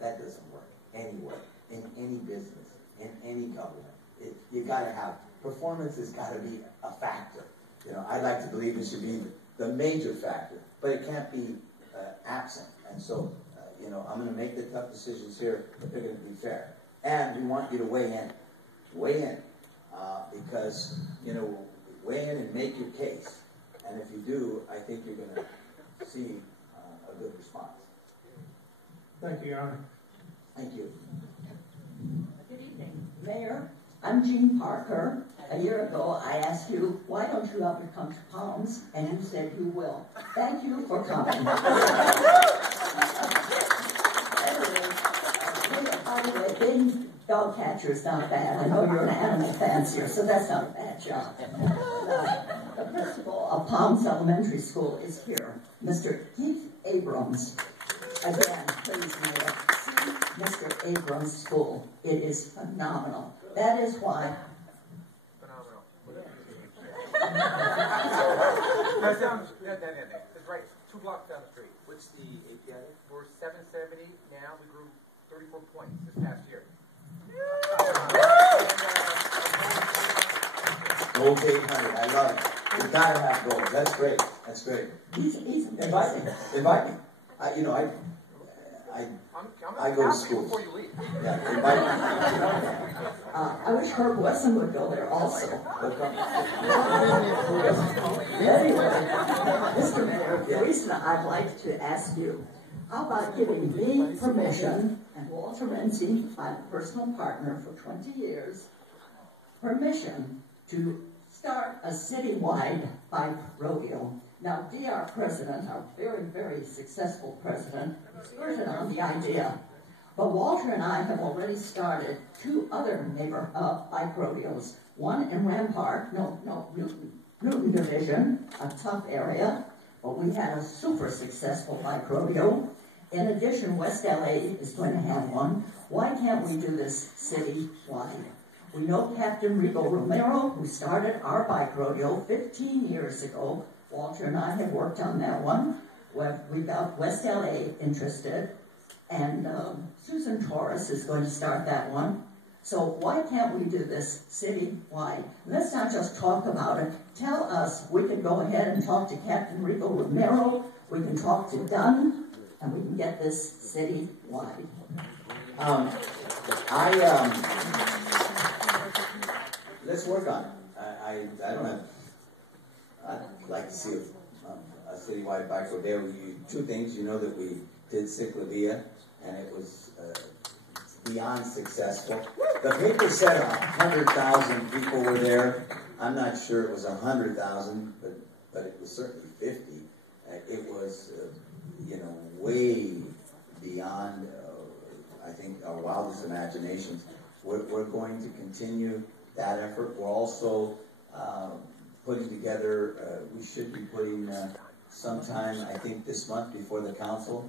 That doesn't work anywhere, in any business, in any government. You got to have, performance has got to be a factor. You know, I'd like to believe it should be the major factor, but it can't be absent. And so, you know, I'm going to make the tough decisions here, but they're going to be fair. And we want you to weigh in, because, you know, weigh in and make your case. And if you do, I think you're going to see a good response. Thank you, Your Honor. Thank you. Good evening, Mayor. I'm Jean Parker. A year ago, I asked you, why don't you ever come to Palms? And you said you will. Thank you for coming. By the way, being dog catcher is not bad. I know you're an animal fancier, so that's not a bad job. The principal of Palms Elementary School is here, Mr. Keith Abrams. Again, please, Mayor, see Mr. Abrams' school. It is phenomenal. That is why. Phenomenal. That's right. 2 blocks down the street. What's the API? We're 770 now. We grew 34 points this past year. Gold 800. I love it. You gotta have gold. That's great. That's great. Invite me. Invite me. I go to school. Before you leave. Yeah, invite me. I wish Herb Wesson would go there also. Anyway, Mr. Mayor, the reason I'd like to ask you, how about giving me permission, and Walter Renzi, my personal partner for 20 years, permission to start a citywide bike rodeo. Now, DR President, our very, very successful president, started on the idea. But Walter and I have already started 2 other bike rodeos. One in Rampart, Newton Division, a tough area, but we had a super successful bike rodeo. In addition, West LA is going to have one. Why can't we do this city-wide? We know Captain Rigo Romero, who started our bike rodeo 15 years ago. Walter and I have worked on that one. We got West LA interested, and Susan Torres is going to start that one. So why can't we do this city-wide? Let's not just talk about it. Tell us we can go ahead and talk to Captain Rigo Romero, we can talk to Dunn, and we can get this city-wide. Let's work on it. I don't have. I'd like to see a citywide bike rodeo. 2 things. You know that we did Ciclavia, and it was beyond successful. The paper said 100,000 people were there. I'm not sure it was 100,000, but it was certainly 50. It was, way beyond, I think, our wildest imaginations. We're going to continue that effort. We're also putting together, we should be putting sometime, I think this month before the council,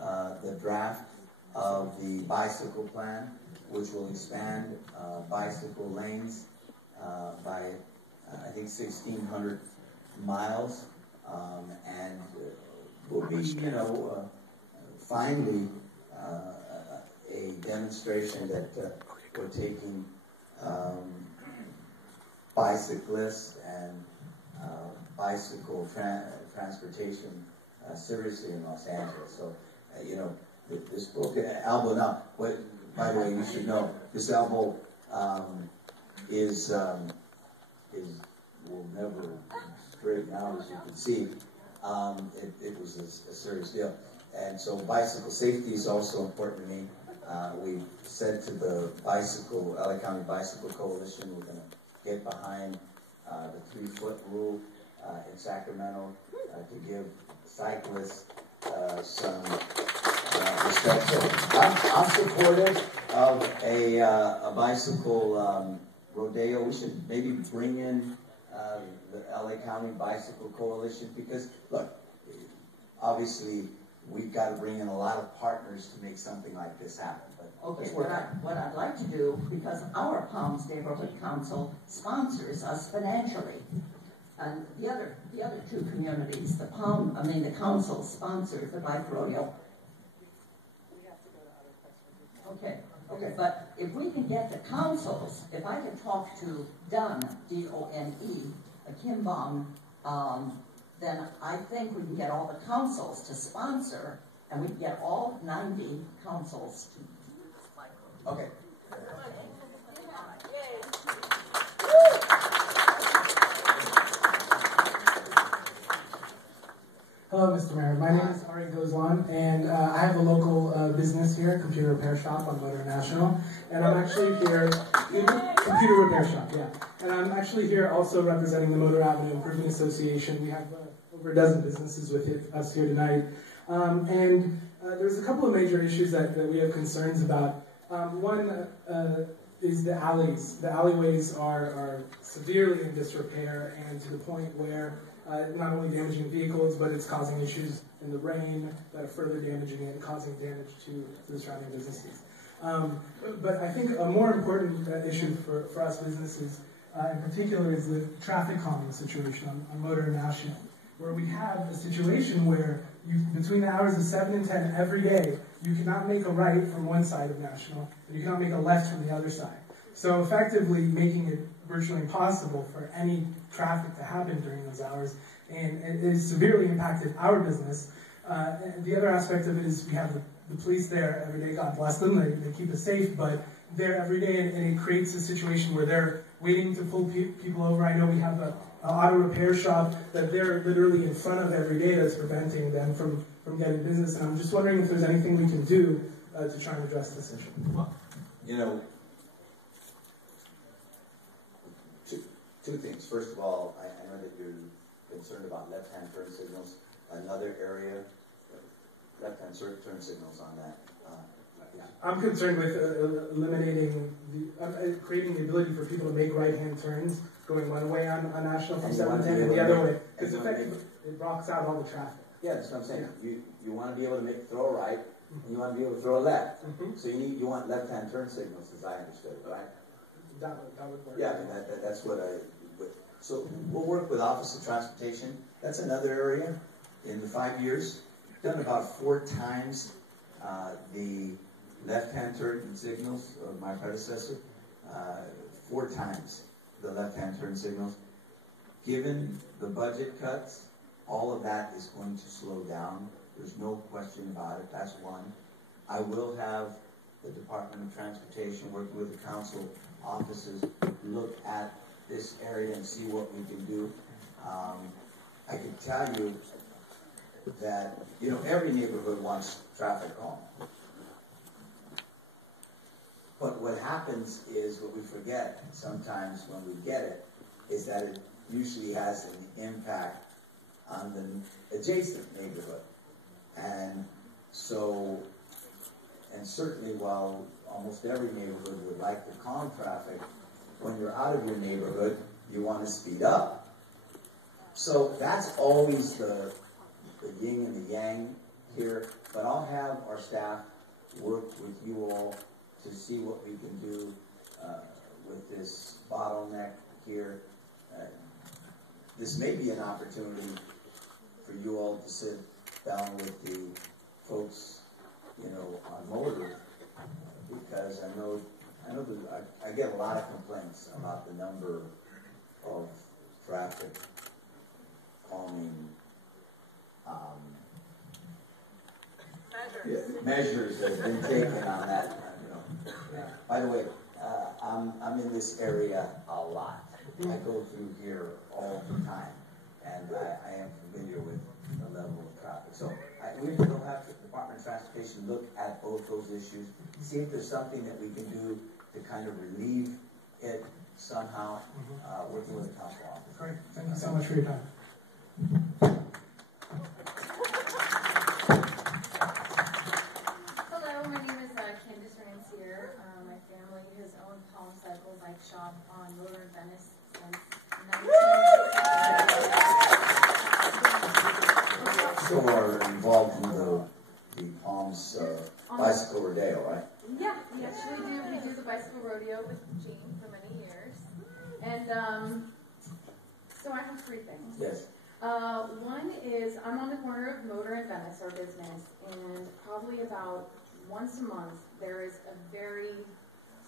the draft of the bicycle plan, which will expand bicycle lanes by, I think, 1,600 miles, and will be, finally a demonstration that we're taking bicyclists and bicycle transportation seriously in Los Angeles. So, this book, Albo, now, by the way, you should know, this Albo will never straighten out, as you can see. It was a serious deal. And so bicycle safety is also important to me. We said to the LA County Bicycle Coalition, we're going to get behind the 3-foot rule in Sacramento to give cyclists some respect. So I'm supportive of a bicycle rodeo. We should maybe bring in the LA County Bicycle Coalition because, look, obviously we've got to bring in a lot of partners to make something like this happen. But okay, what I'd like to do, because our Palms Neighborhood Council sponsors us financially, and the other 2 communities, the council sponsors the bike rodeo. Okay. But if we can get the councils, if I can talk to Done, D-O-N-E, Kim Bong, then I think we can get all the councils to sponsor, and we can get all 90 councils to. Okay. Hello, Mr. Mayor. My name is Ari Gozlan, and I have a local business here, computer repair shop on Motor National. And I'm actually here, computer repair shop, yeah. And I'm actually here also representing the Motor Avenue Improvement Association. We have over a dozen businesses with us here tonight. There's a couple of major issues that we have concerns about. One is the alleys. The alleyways are severely in disrepair, and to the point where not only damaging vehicles, but it's causing issues in the rain that are further damaging it and causing damage to the surrounding businesses. But I think a more important issue for us businesses in particular is the traffic calming situation on Motor National, where we have a situation where between the hours of 7 and 10 every day, you cannot make a right from one side of National, and you cannot make a left from the other side. So effectively making it virtually impossible for any traffic to happen during those hours, and it has severely impacted our business. And the other aspect of it is we have the police there every day, God bless them, they keep us safe, but they're every day, and it creates a situation where they're waiting to pull people over. I know we have an auto repair shop that they're literally in front of every day that's preventing them from getting business, and I'm just wondering if there's anything we can do to try and address this issue. You know, two things. First of all, I know that you're concerned about left-hand turn signals. Another area, left-hand turn signals on that. I'm concerned with eliminating creating the ability for people to make right-hand turns going one way on National from 7 to 10 and the other way. Because it blocks out all the traffic. Yeah, that's what I'm saying. You want to be able to throw a right, and you want to be able to throw a left. So you want left-hand turn signals, as I understood it, right? That would work. Yeah, I mean, that's what so we'll work with Office of Transportation. That's another area. In the 5 years, done about 4 times the left-hand turn signals of my predecessor. 4 times the left-hand turn signals. Given the budget cuts, all of that is going to slow down. There's no question about it. That's one. I will have the Department of Transportation working with the council offices look at this area and see what we can do. I can tell you that, every neighborhood wants traffic calm. But what happens is, what we forget sometimes when we get it, is that it usually has an impact on the adjacent neighborhood. And certainly while almost every neighborhood would like to calm traffic, when you're out of your neighborhood, you want to speed up. So that's always the yin and the yang here. But I'll have our staff work with you all to see what we can do with this bottleneck here. This may be an opportunity for you all to sit down with the folks, on motor, because I know that I get a lot of complaints about the number of traffic calming measures that have been taken on that. By the way, I'm in this area a lot. I go through here all the time, and I am familiar with the level of traffic. So we will have the Department of Transportation look at both those issues, see if there's something that we can do to kind of relieve it somehow, working with the council office. Great. Thank you so much for your time. Hello, my name is Candace Ranciere. My family has owned Palm Cycle Bike Shop on Motor in Venice since 19. So are involved in the Palms bicycle rodeo, right? Yeah, we actually do. We do the bicycle rodeo with Gene for many years. And so I have 3 things. Yes. One is I'm on the corner of Motor and Venice, our business, and probably about once a month there is a very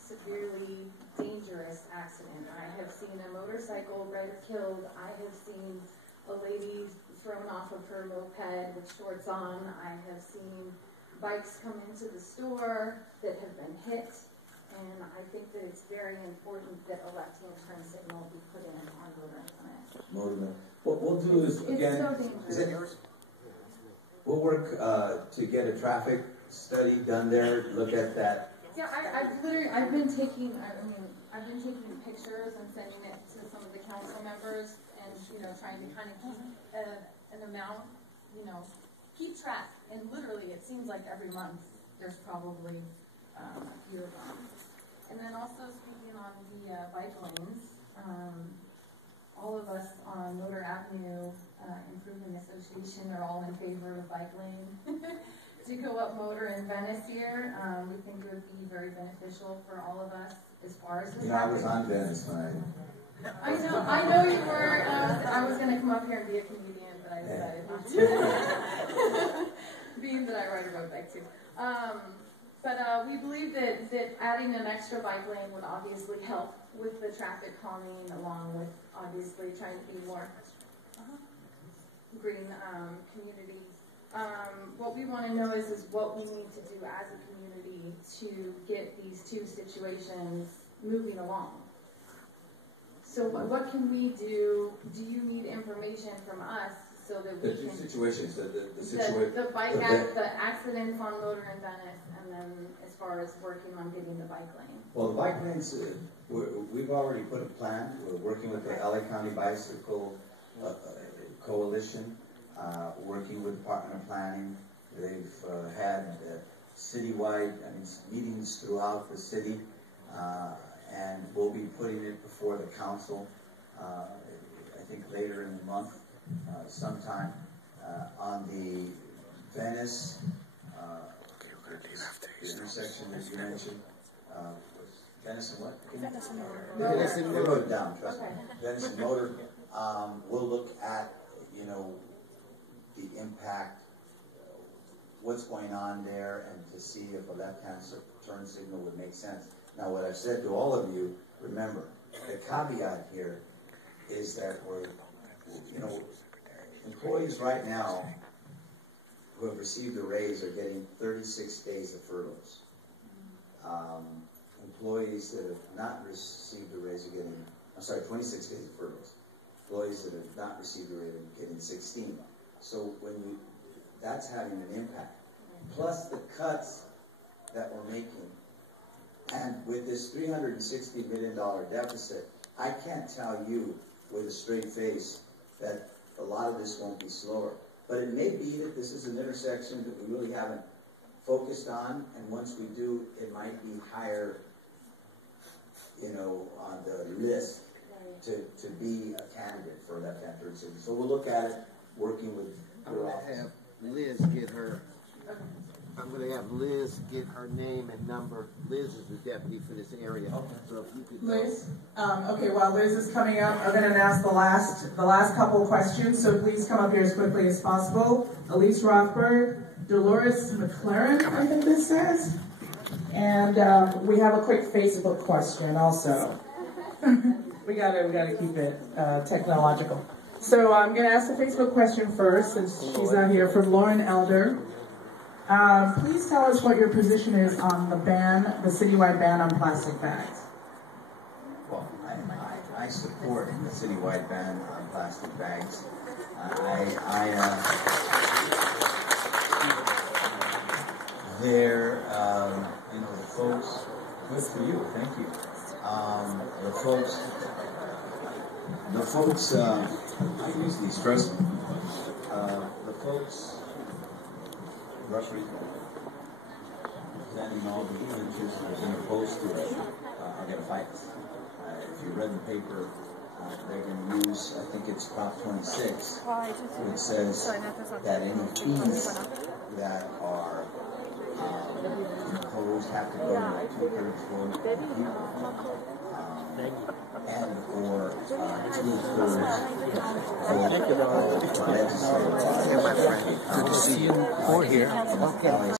severely dangerous accident. I have seen a motorcycle rider killed. I have seen a lady thrown off of her moped with shorts on. I have seen bikes come into the store that have been hit. And I think that it's very important that a left-hand turn signal be put in on motor. What we'll do is, again, It's so dangerous. we'll work to get a traffic study done there, look at that. Yeah, I've been taking pictures and sending it to some of the council members and, trying to kind of keep an amount, keep track. And literally, it seems like every month there's probably a few of them. And then also speaking on the bike lanes, all of us on Motor Avenue Improvement Association are all in favor of a bike lane to go up Motor in Venice here. We think it would be very beneficial for all of us as far as the I was on Venice when I know you were. I was going to come up here and be a comedian, but I decided not to. Being that I ride a road bike too. But we believe that adding an extra bike lane would obviously help with the traffic calming, along with obviously trying to be more green community. What we want to know is what we need to do as a community to get these two situations moving along. So what can we do? Do you need information from us so that we can... The two situations, the accidents on Motor in Venice, and then as far as working on getting the bike lane. Well, the bike lanes, we've already put a plan. We're working with the LA County Bicycle Coalition, working with Department of Planning. They've had citywide meetings throughout the city, and we'll be putting it before the council, I think later in the month, sometime, on the Venice the intersection that you mentioned. Venice and what? Venice and Motor. They wrote it down, trust me. Okay. Venice and Motor. We'll look at, the impact, what's going on there, and to see if a left-hand turn signal would make sense. Now, what I've said to all of you, remember, the caveat here is that we're, employees right now who have received a raise are getting 36 days of furloughs. Employees that have not received a raise are getting, 26 days of furloughs. Employees that have not received a raise are getting 16. So that's having an impact. Plus the cuts that we're making. And with this $360 million deficit, I can't tell you with a straight face that a lot of this won't be slower. But it may be that this is an intersection that we really haven't focused on, and once we do, it might be higher, on the list to be a candidate for left-hand turn signal. So we'll look at it, working with your office. Have Liz get her. I'm going to have Liz get her name and number. Liz is the deputy for this area. So if you could. Liz, okay. While Liz is coming up, I'm going to ask the last couple of questions. So please come up here as quickly as possible. Elise Rothberg, Dolores McLaren, I think this says, and we have a quick Facebook question also. we gotta keep it technological. So I'm going to ask the Facebook question first, since she's not here, from Lauren Elder. Please tell us what your position is on the citywide ban on plastic bags. Well, I support the citywide ban on plastic bags. The folks, good for you, thank you. The folks, I use these, trust me. The folks representing all the interests that have been opposed to it are going to fight. If you read the paper, they're going to use, I think it's Prop 26, which says that any fees that are imposed have to go to a 2/3 vote of people. And or 2/3 vote of legislators. My friend, good to see you. Or here. Okay.